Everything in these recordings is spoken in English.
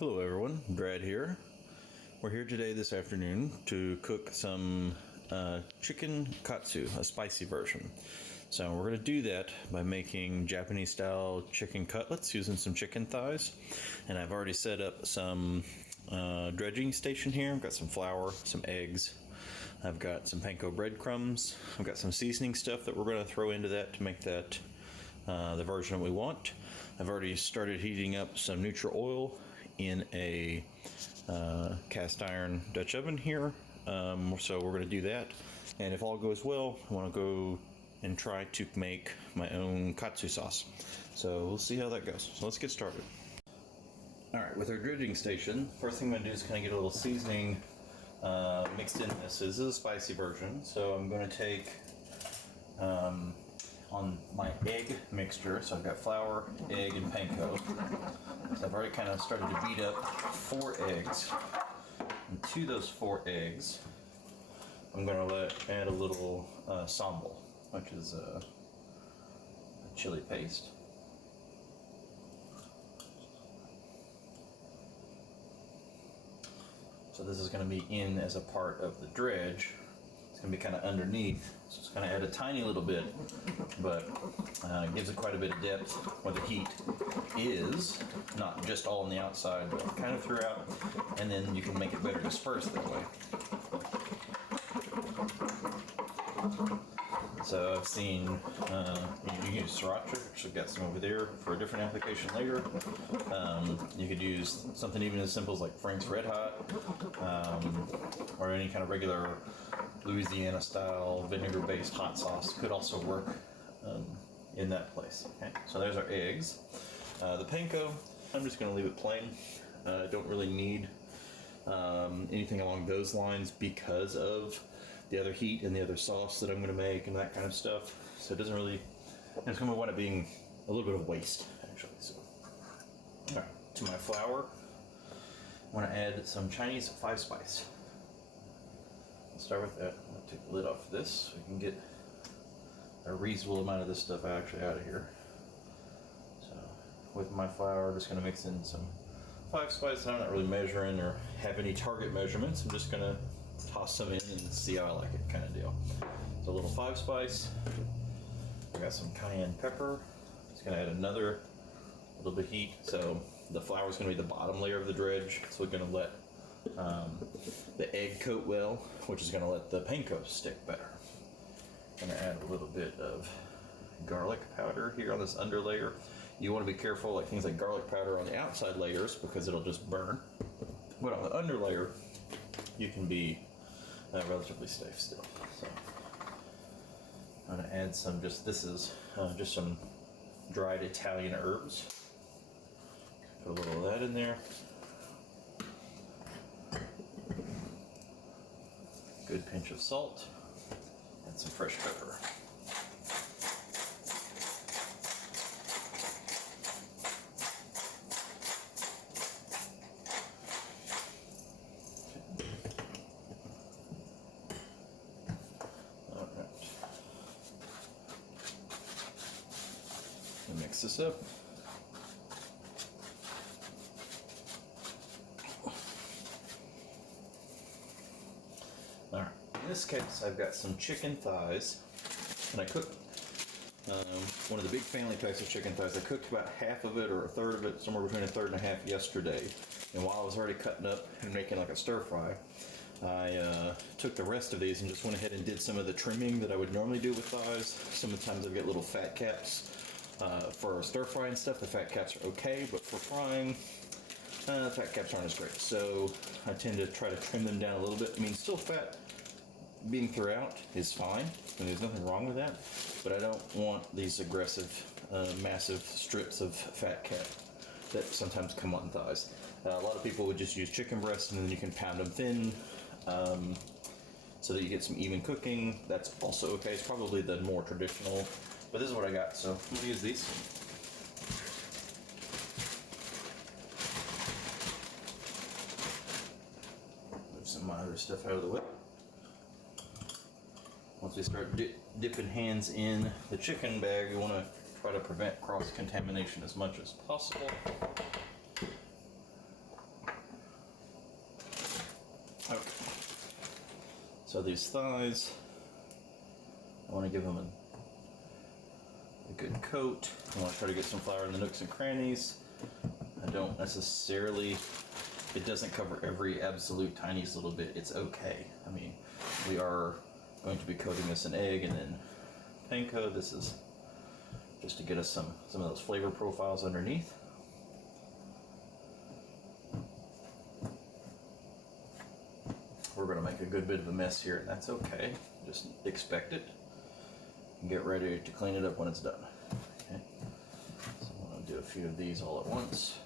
Hello everyone, Drad here. We're here today this afternoon to cook some chicken katsu, a spicy version. So we're going to do that by making Japanese style chicken cutlets using some chicken thighs. And I've already set up some dredging station here. I've got some flour, some eggs. I've got some panko breadcrumbs. I've got some seasoning stuff that we're going to throw into that to make that the version we want. I've already started heating up some neutral oil in a cast iron Dutch oven here. So we're going to do that. And if all goes well, I want to go and try to make my own katsu sauce. So we'll see how that goes. So let's get started. Alright, with our dredging station, first thing I'm going to do is kind of get a little seasoning mixed in this. So this is a spicy version. So I'm going to take on my egg mixture, so I've got flour, egg, and panko. So I've already kind of started to beat up 4 eggs. And to those 4 eggs, I'm going to add a little sambal, which is a chili paste. So this is going to be in as a part of the dredge. It's going to be kind of underneath. So it's going to add a tiny little bit, but gives it quite a bit of depth where the heat is, not just all on the outside, but kind of throughout, and then you can make it better dispersed that way. So I've seen, you can use sriracha, which I've got some over there for a different application later. You could use something even as simple as like Frank's Red Hot, or any kind of regular Louisiana style vinegar based hot sauce could also work in that place. Okay, so there's our eggs. The panko, I'm just going to leave it plain. I don't really need anything along those lines because of the other heat and the other sauce that I'm going to make and that kind of stuff. So it doesn't really, it's going to wind up being a little bit of waste actually. So, all right, to my flour, I want to add some Chinese 5-spice. Let's start with that. I'm going to take the lid off of this so we can get a reasonable amount of this stuff actually out of here. So with my flour, I'm just going to mix in some 5-spice. I'm not really measuring or have any target measurements. I'm just going to toss some in and see how I like it, kind of deal. So a little 5-spice. I got some cayenne pepper. Just going to add another little bit of heat. So the flour is going to be the bottom layer of the dredge. So we're going to let the egg coat well, which is going to let the panko stick better. I'm going to add a little bit of garlic powder here on this under layer. You want to be careful, like things like garlic powder on the outside layers, because it'll just burn. But on the under layer, you can be relatively safe still. So I'm going to add some, this is just some dried Italian herbs. Put a little of that in there. Good pinch of salt and some fresh pepper. All right. Mix this up. All right. In this case, I've got some chicken thighs, and I cooked one of the big family packs of chicken thighs. I cooked about half of it or a third of it, somewhere between a third and a half yesterday. And while I was already cutting up and making like a stir fry, I took the rest of these and just went ahead and did some of the trimming that I would normally do with thighs. Sometimes I've got little fat caps. For stir fry and stuff, the fat caps are okay, but for frying, the fat caps aren't as great. So I tend to try to trim them down a little bit. I mean, still fat being throughout is fine, and there's nothing wrong with that, but I don't want these aggressive, massive strips of fat cap that sometimes come on thighs. A lot of people would just use chicken breasts, and then you can pound them thin so that you get some even cooking. That's also okay. It's probably the more traditional, but this is what I got, so I'm going to use these. Move some of my other stuff out of the way. Once we start dipping hands in the chicken bag, we want to try to prevent cross-contamination as much as possible. So these thighs, I want to give them a good coat. I want to try to get some flour in the nooks and crannies. I don't necessarily, it doesn't cover every absolute tiniest little bit. It's okay. I mean, we are going to be coating this in egg and then panko. This is just to get us some of those flavor profiles underneath. We're going to make a good bit of a mess here, and that's okay. Just expect it and get ready to clean it up when it's done. Okay. So I'm going to do a few of these all at once.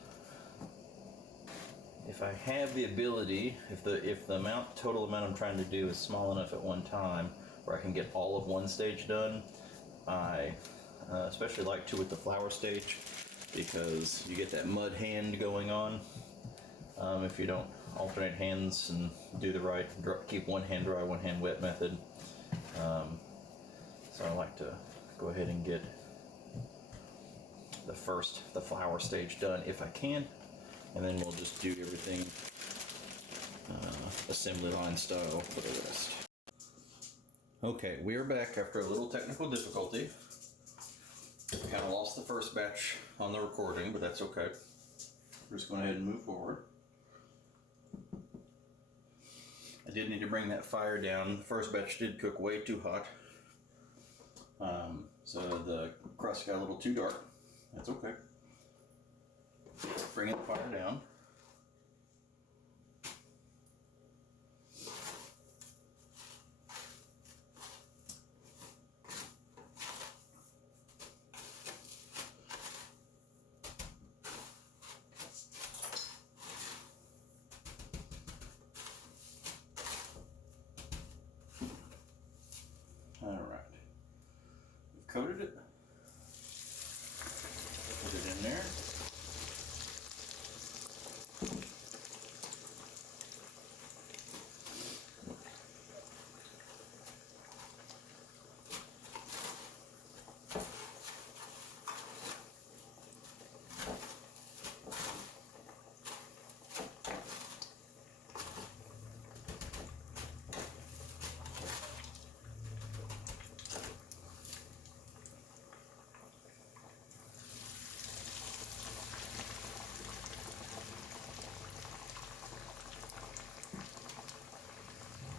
If I have the ability, if the total amount I'm trying to do is small enough at one time where I can get all of one stage done, I especially like to with the flour stage, because you get that mud hand going on if you don't alternate hands and do the right, keep one hand dry, one hand wet method. So I like to go ahead and get the flour stage done if I can, and then we'll just do everything assembly line style for the rest. Okay, we are back after a little technical difficulty. We kind of lost the first batch on the recording, but that's okay. We're just going ahead and move forward. I did need to bring that fire down. The first batch did cook way too hot. So the crust got a little too dark. That's okay. Bringing the fire down. All right. We've coated it. Put it in there.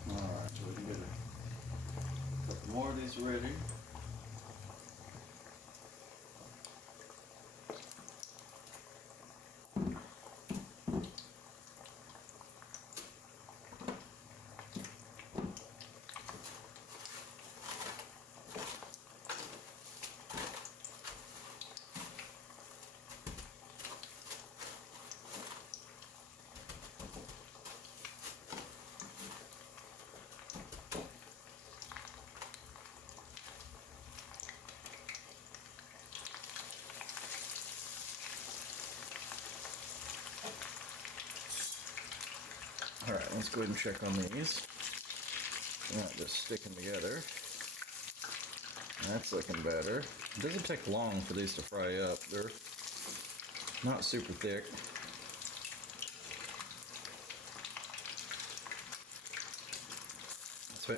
Alright, so we can get a couple more of these ready. Alright, let's go ahead and check on these. They're not just sticking together. That's looking better. It doesn't take long for these to fry up. They're not super thick.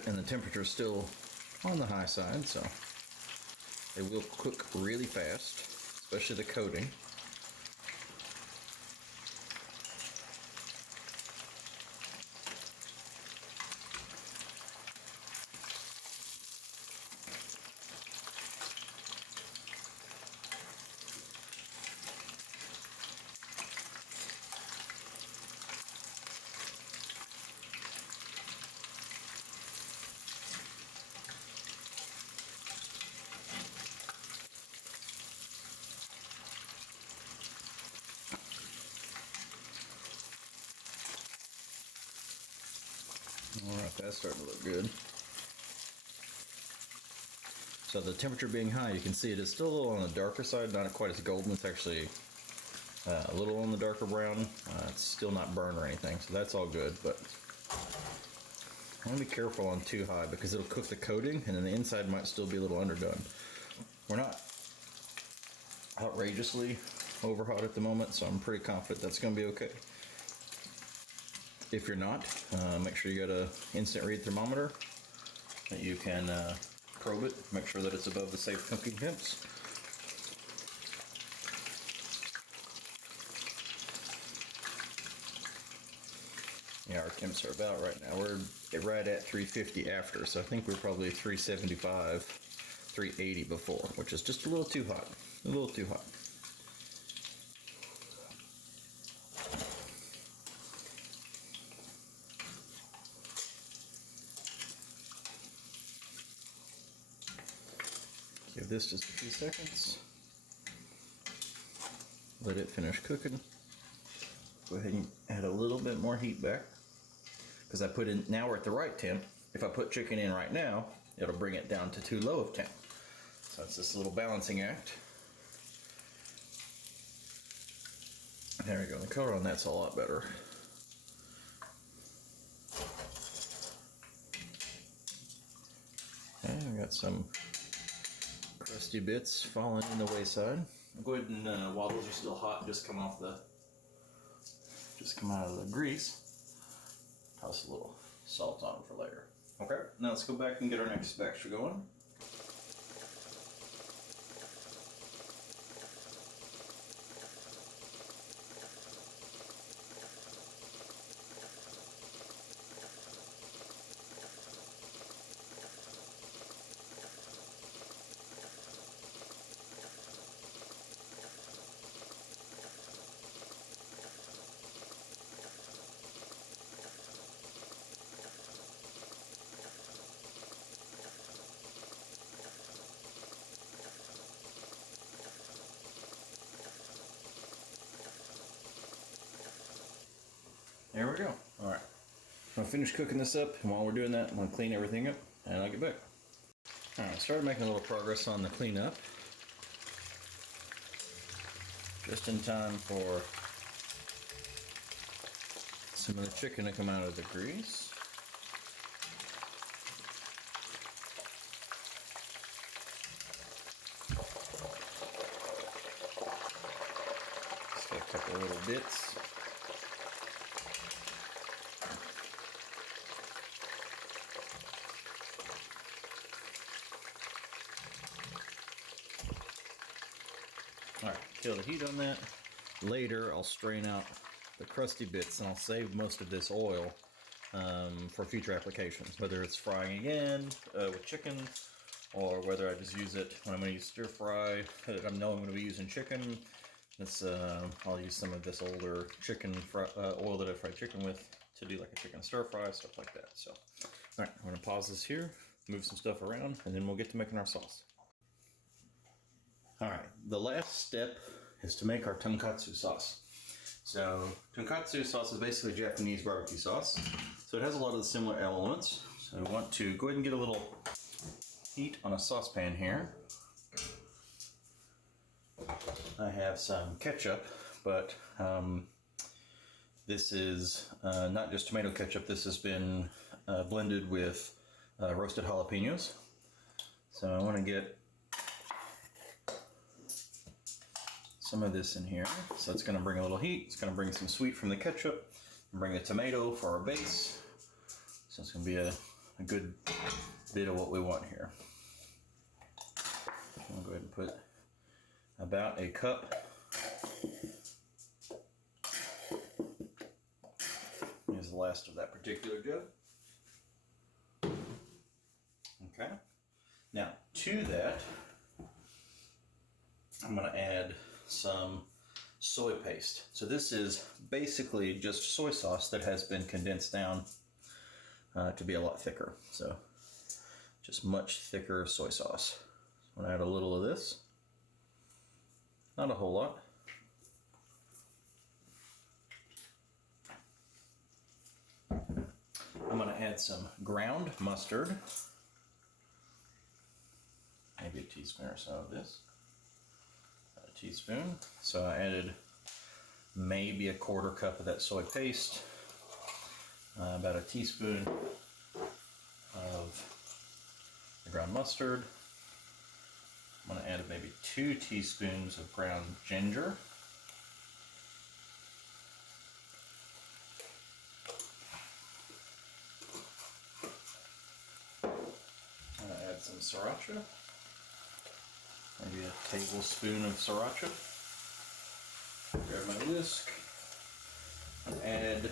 And the temperature is still on the high side, so they will cook really fast, especially the coating. Alright, that's starting to look good. So the temperature being high, you can see it is still a little on the darker side, not quite as golden. It's actually a little on the darker brown. It's still not burned or anything, so that's all good, but I want to be careful on too high because it'll cook the coating and then the inside might still be a little underdone. We're not outrageously over hot at the moment, so I'm pretty confident that's going to be okay. If you're not, make sure you got a instant read thermometer that you can probe it, make sure that it's above the safe cooking temps. Yeah, our temps are about right now. We're right at 350 after, so I think we're probably 375, 380 before, which is just a little too hot. A little too hot. Give this just a few seconds. Let it finish cooking. Go ahead and add a little bit more heat back. Because I put in, now we're at the right temp. If I put chicken in right now, it'll bring it down to too low of temp. So it's this little balancing act. There we go, the color on that's a lot better. Okay, I got some crusty bits falling in the wayside. I'll go ahead and while those are still hot, just come out of the grease. Toss a little salt on for later. Okay, now let's go back and get our next batch going. There we go. All right. I'm gonna finish cooking this up, and while we're doing that, I'm gonna clean everything up, and I'll get back. All right, I started making a little progress on the cleanup. Just in time for some of the chicken to come out of the grease. Just got a couple of little bits. All right, kill the heat on that. Later, I'll strain out the crusty bits, and I'll save most of this oil for future applications, whether it's frying again with chicken, or whether I just use it when I'm going to use stir fry. I know I'm going to be using chicken. I'll use some of this older chicken oil that I fried chicken with to do like a chicken stir fry, stuff like that. So, all right, I'm going to pause this here, move some stuff around, and then we'll get to making our sauce. All right, the last step is to make our tonkatsu sauce. So tonkatsu sauce is basically Japanese barbecue sauce. So it has a lot of the similar elements. So I want to go ahead and get a little heat on a saucepan here. I have some ketchup, but this is not just tomato ketchup. This has been blended with roasted jalapenos. So I want to get some of this in here. So it's going to bring a little heat. It's going to bring some sweet from the ketchup and bring a tomato for our base. So it's going to be a good bit of what we want here. I'll go ahead and put about a cup. Here's the last of that particular jug. Okay. Now to that, I'm going to add some soy paste. So this is basically just soy sauce that has been condensed down to be a lot thicker. So just much thicker soy sauce. I'm going to add a little of this. Not a whole lot. I'm going to add some ground mustard. Maybe a teaspoon or so of this. A teaspoon. So I added maybe a quarter cup of that soy paste. About a teaspoon of the ground mustard. I'm going to add maybe 2 teaspoons of ground ginger. sriracha. Maybe a tablespoon of sriracha. Grab my whisk and add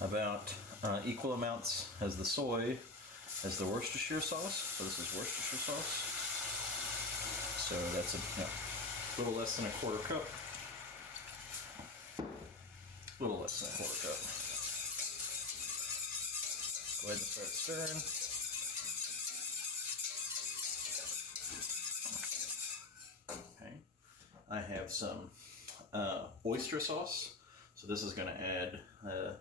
about equal amounts as the soy as the Worcestershire sauce. So this is Worcestershire sauce. So that's a little less than a quarter cup. A little less than a quarter cup. Go ahead and start stirring. Okay. I have some oyster sauce. So this is going to add a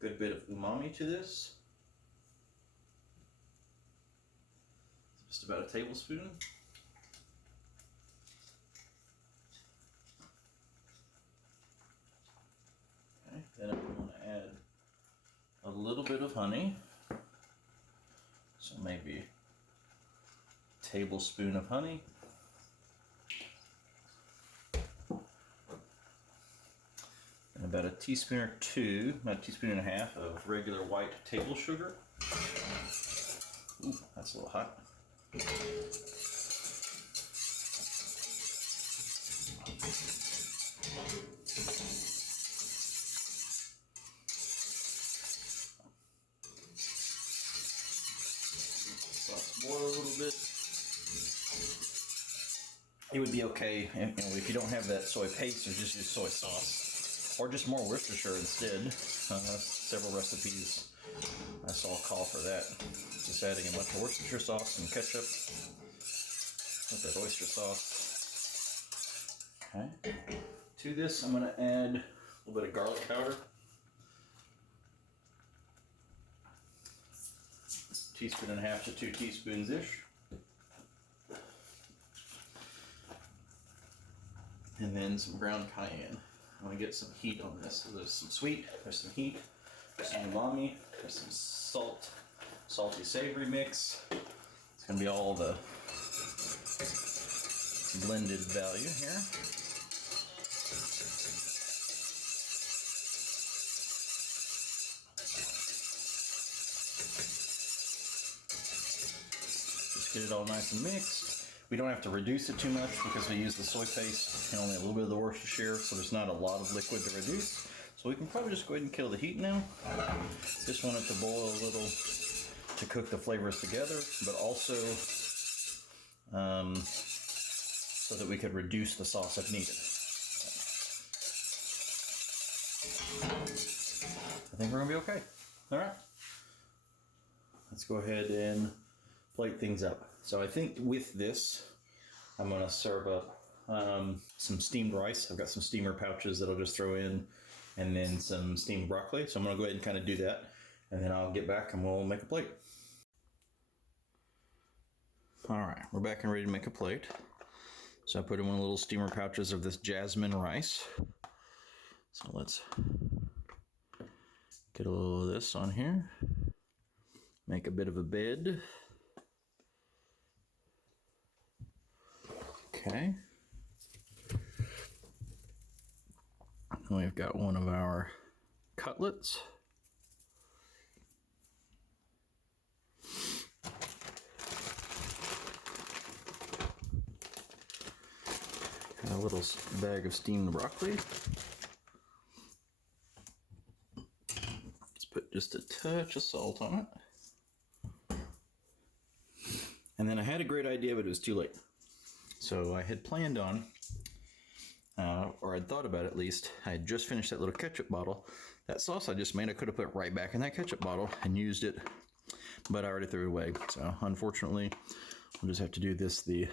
good bit of umami to this. Just about a tablespoon. Okay, then I'm going to add a little bit of honey. So maybe a tablespoon of honey. And about a teaspoon or two, about a teaspoon and a half of regular white table sugar. Ooh, that's a little hot. Sauce boil a little bit. It would be okay if you don't have that soy paste, or just use soy sauce, or just more Worcestershire instead. Several recipes I saw call for that. Just adding a bunch of Worcestershire sauce and ketchup with that oyster sauce. Okay. To this, I'm going to add a little bit of garlic powder. Teaspoon and a half to 2 teaspoons ish. And then some ground cayenne. I want to get some heat on this. So there's some sweet, there's some heat, there's some umami, there's some salt, salty savory mix. It's going to be all the blended value here. Just get it all nice and mixed. We don't have to reduce it too much because we use the soy paste and only a little bit of the Worcestershire, so there's not a lot of liquid to reduce. So we can probably just go ahead and kill the heat now. Just want it to boil a little to cook the flavors together, but also so that we could reduce the sauce if needed. I think we're gonna be okay. All right. Let's go ahead and plate things up. So I think with this, I'm gonna serve up some steamed rice. I've got some steamer pouches that I'll just throw in, and then some steamed broccoli. So I'm gonna go ahead and kind of do that, and then I'll get back and we'll make a plate. All right, we're back and ready to make a plate. So I put in one of the little steamer pouches of this jasmine rice. So let's get a little of this on here. Make a bit of a bed. Okay. And we've got one of our cutlets. And a little bag of steamed broccoli. Let's put just a touch of salt on it. And then I had a great idea, but it was too late. So I had planned on, or I'd thought about it at least, I had just finished that little ketchup bottle. That sauce I just made, I could have put right back in that ketchup bottle and used it, but I already threw it away. So unfortunately, we'll just have to do this the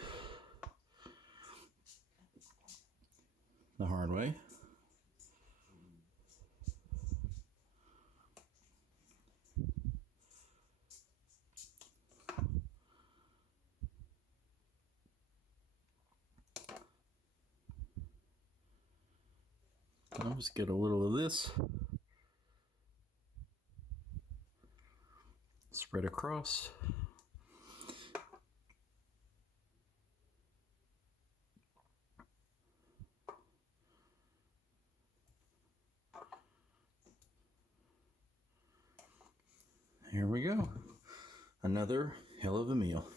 hard way. I'll just get a little of this, spread across. Here we go. Another hell of a meal.